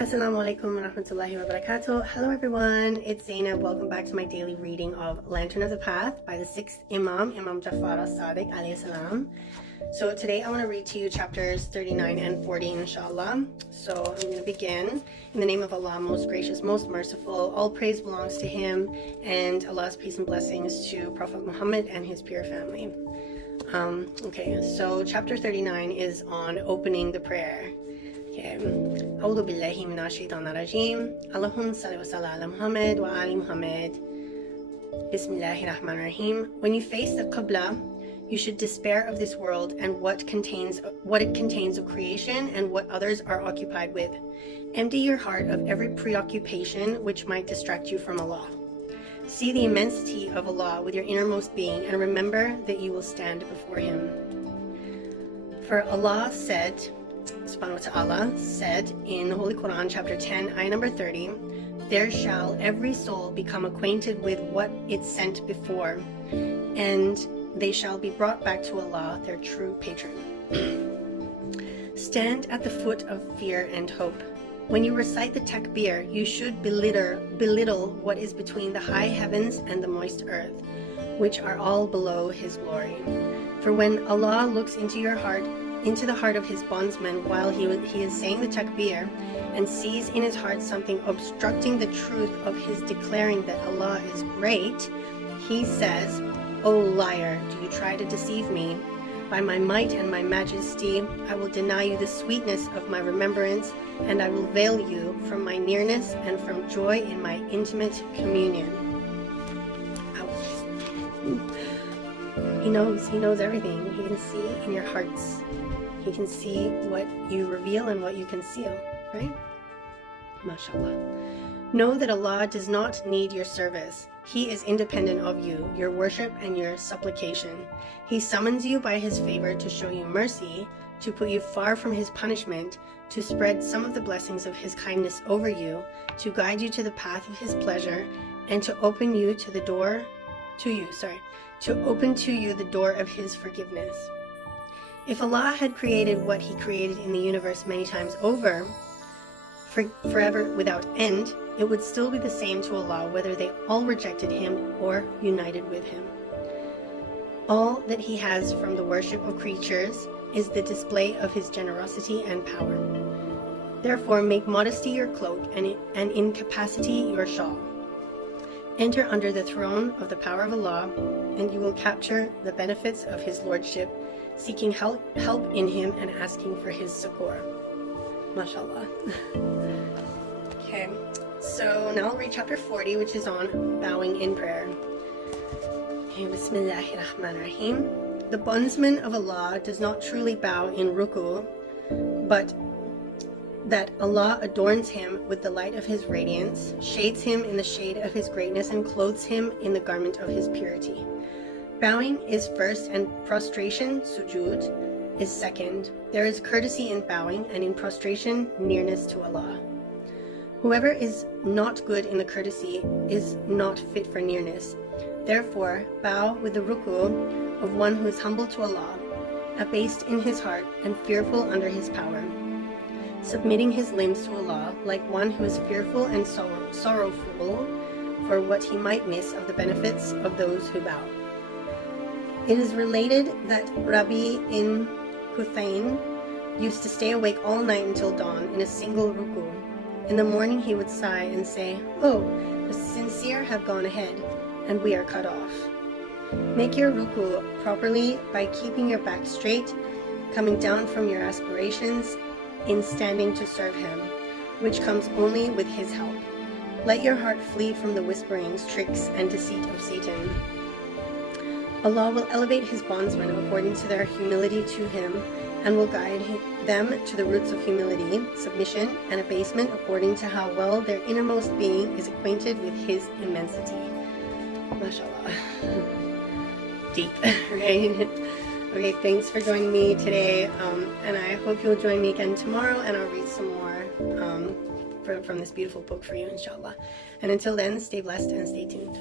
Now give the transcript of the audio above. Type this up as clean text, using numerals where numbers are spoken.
Assalamu alaikum wa rahmatullahi wa barakatuh. Hello everyone, it's Zainab. Welcome back to my daily reading of Lantern of the Path by the 6th Imam, Imam As-Sadiq alayhi salam. So today I want to read to you chapters 39 and 40 inshaAllah. So I'm going to begin in the name of Allah, most gracious, most merciful. All praise belongs to Him, and Allah's peace and blessings to Prophet Muhammad and his pure family. Okay, so chapter 39 is on opening the prayer. أعوذ بالله من الشيطان الرجيم اللهم صل وسلم على محمد وآل محمد بسم الله الرحمن الرحيم. When you face the Qibla, you should despair of this world and what it contains of creation and what others are occupied with. Empty your heart of every preoccupation which might distract you from Allah. See the immensity of Allah with your innermost being and remember that you will stand before Him. For Allah said, Subhanahu wa ta'ala said in the Holy Quran, chapter 10, ayah number 30, there shall every soul become acquainted with what it sent before, and they shall be brought back to Allah, their true patron. Stand at the foot of fear and hope. When you recite the takbir, you should belittle what is between the high heavens and the moist earth, which are all below His glory. For when Allah looks into the heart of His bondsman while he is saying the takbir, and sees in his heart something obstructing the truth of his declaring that Allah is great, He says, O liar, do you try to deceive me? By my might and my majesty, I will deny you the sweetness of my remembrance, and I will veil you from my nearness and from joy in my intimate communion. Ouch. He knows everything. He can see in your hearts. He can see what you reveal and what you conceal, right? MashaAllah. Know that Allah does not need your service. He is independent of you, your worship and your supplication. He summons you by His favor to show you mercy, to put you far from His punishment, to spread some of the blessings of His kindness over you, to guide you to the path of His pleasure, and to open to you the door of His forgiveness. If Allah had created what He created in the universe many times over, forever without end, it would still be the same to Allah whether they all rejected Him or united with Him. All that He has from the worship of creatures is the display of His generosity and power. Therefore, make modesty your cloak and incapacity your shawl. Enter under the throne of the power of Allah, and you will capture the benefits of His lordship, seeking help in Him and asking for His succor. MashaAllah. Okay, so now I'll read chapter 40, which is on bowing in prayer. Okay, Bismillahirrahmanirrahim. The bondsman of Allah does not truly bow in ruku, but that Allah adorns him with the light of His radiance, shades him in the shade of His greatness, and clothes him in the garment of His purity. Bowing is first, and prostration, sujood, is second. There is courtesy in bowing, and in prostration, nearness to Allah. Whoever is not good in the courtesy is not fit for nearness. Therefore, bow with the ruku of one who is humble to Allah, abased in his heart, and fearful under His power, submitting his limbs to Allah like one who is fearful and sorrowful for what he might miss of the benefits of those who bow. It is related that Rabi in Huthain used to stay awake all night until dawn in a single ruku. In the morning he would sigh and say, "Oh, the sincere have gone ahead, and we are cut off." Make your ruku properly by keeping your back straight, coming down from your aspirations in standing to serve Him, which comes only with His help. Let your heart flee from the whisperings, tricks, and deceit of Satan. Allah will elevate His bondsmen according to their humility to Him, and will guide them to the roots of humility, submission, and abasement according to how well their innermost being is acquainted with His immensity. MashaAllah. Deep, right? Okay, thanks for joining me today, and I hope you'll join me again tomorrow, and I'll read some more from this beautiful book for you, inshaAllah. And until then, stay blessed and stay tuned.